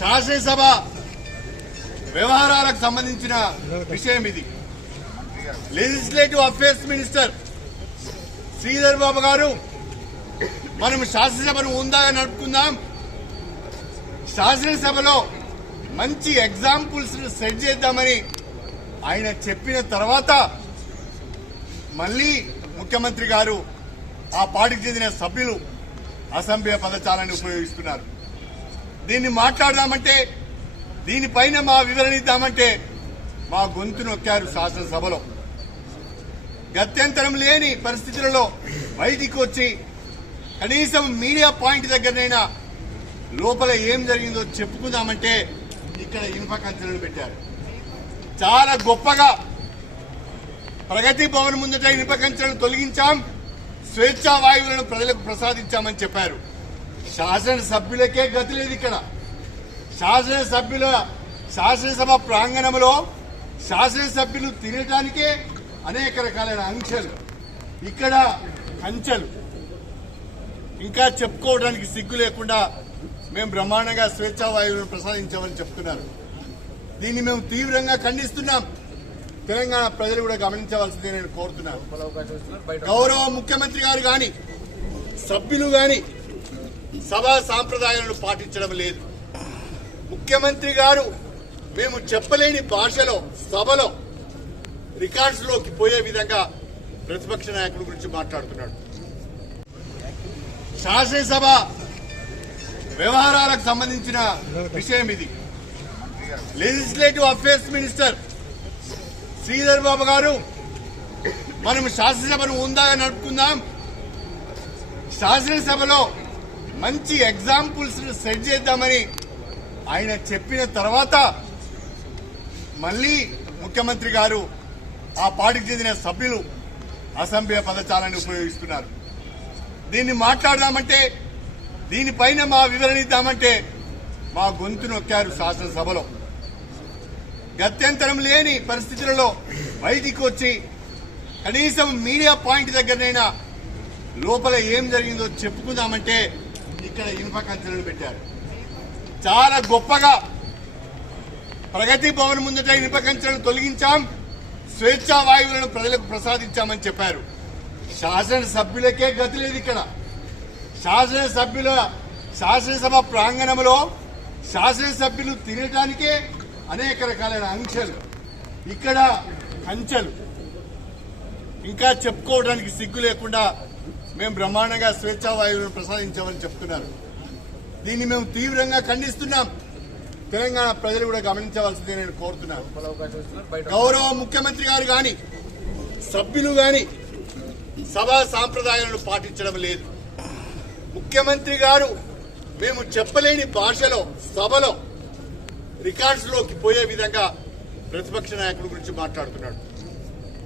శాసనసభ వ్యవహారాలకు సంబంధించిన విషయం ఇది. Legislative affairs minister Sridhar Babu గారు మనం శాసనసభను ఉందాగా నడుపుకుందాం, శాసనసభలో మంచి ఎగ్జాంపుల్స్ సెట్ చేద్దామని ఆయన చెప్పిన తర్వాత మళ్ళీ ముఖ్యమంత్రి గారు ఆ పార్టీకి చెందిన సభ్యులు అసభ్య పదజాలాన్ని ఉపయోగిస్తున్నారు. దీన్ని మాట్లాడదామంటే, దీనిపైన మా వివరణ ఇద్దామంటే మా గొంతు నొక్కారు శాసనసభలో. గత్యంతరం లేని పరిస్థితులలో బయటికి వచ్చి కనీసం మీడియా పాయింట్ దగ్గరనైనా లోపల ఏం జరిగిందో చెప్పుకుందామంటే ఇక్కడ ఇనుప కంచెలను పెట్టారు. చాలా గొప్పగా ప్రగతి భవన్ ముందట ఇనుప కంచెలను తొలగించాం, స్వేచ్ఛా వాయువులను ప్రజలకు ప్రసాదించామని చెప్పారు. శాసనసభ్యులకే గతి లేదు. ఇక్కడ శాసనసభ ప్రాంగణంలో శాసనసభ్యులు తినడానికే అనేక రకాలైన ఆంక్షలు, ఇక్కడ కంచెలు. ఇంకా చెప్పుకోవడానికి సిగ్గు లేకుండా మేము బ్రహ్మాండంగా స్వేచ్ఛా వాయువులను ప్రసాదించామని చెప్తున్నారు. దీన్ని మేము తీవ్రంగా ఖండిస్తున్నాం. తెలంగాణ ప్రజలు కూడా గమనించవలసిందే నేను కోరుతున్నాను. గౌరవ ముఖ్యమంత్రి గారు గాని సభ్యులు గాని సభా సాంప్రదాయాలను పాటించడం లేదు. ముఖ్యమంత్రి గారు మేము చెప్పలేని భాషలో సభలో రికార్డ్స్ లోకి పోయే విధంగా ప్రతిపక్ష నాయకుడి గురించి మాట్లాడుతున్నాడు. శాసనసభ వ్యవహారాలకు సంబంధించిన విషయం ఇది. Legislative affairs minister Sridhar Babu గారు మనం శాసనసభను ఉందాగా నడుపుకుందాం, శాసనసభలో మంచి ఎగ్జాంపుల్స్ సెట్ చేద్దామని ఆయన చెప్పిన తర్వాత మళ్ళీ ముఖ్యమంత్రి గారు ఆ పార్టీకి చెందిన సభ్యులు అసభ్య పదజాలాన్ని ఉపయోగిస్తున్నారు. దీన్ని మాట్లాడదామంటే, దీనిపైన మా వివరణ ఇద్దామంటే మా గొంతు నొక్కారు శాసనసభలో. గత్యంతరం లేని పరిస్థితులలో బయటికి వచ్చి కనీసం మీడియా పాయింట్ దగ్గరనైనా లోపల ఏం జరిగిందో చెప్పుకుందామంటే ఇక్కడ ఇనుప కంచెలను పెట్టారు. చాలా గొప్పగా ప్రగతి భవన్ ముందట ఇనుప కంచెలను తొలగించాం, స్వేచ్ఛా వాయువులను ప్రజలకు ప్రసాదించామని చెప్పారు. శాసనసభ్యులకే గతి లేదు. ఇక్కడ శాసనసభ ప్రాంగణంలో శాసనసభ్యులు తినడానికే అనేక రకాలైన ఆంక్షలు, ఇక్కడ కంచెలు. ఇంకా చెప్పుకోవడానికి సిగ్గు లేకుండా మేము బ్రహ్మాండంగా స్వేచ్ఛా వాయువులను ప్రసాదించామని చెప్తున్నారు. దీన్ని మేము తీవ్రంగా ఖండిస్తున్నాం. తెలంగాణ ప్రజలు కూడా గమనించవలసిందే నేను కోరుతున్నాను. గౌరవ ముఖ్యమంత్రి గారు గాని సభ్యులు గాని సభా సాంప్రదాయాలను పాటించడం లేదు. ముఖ్యమంత్రి గారు మేము చెప్పలేని భాషలో సభలో రికార్డ్స్ లోకి పోయే విధంగా ప్రతిపక్ష నాయకుడి గురించి మాట్లాడుతున్నాడు.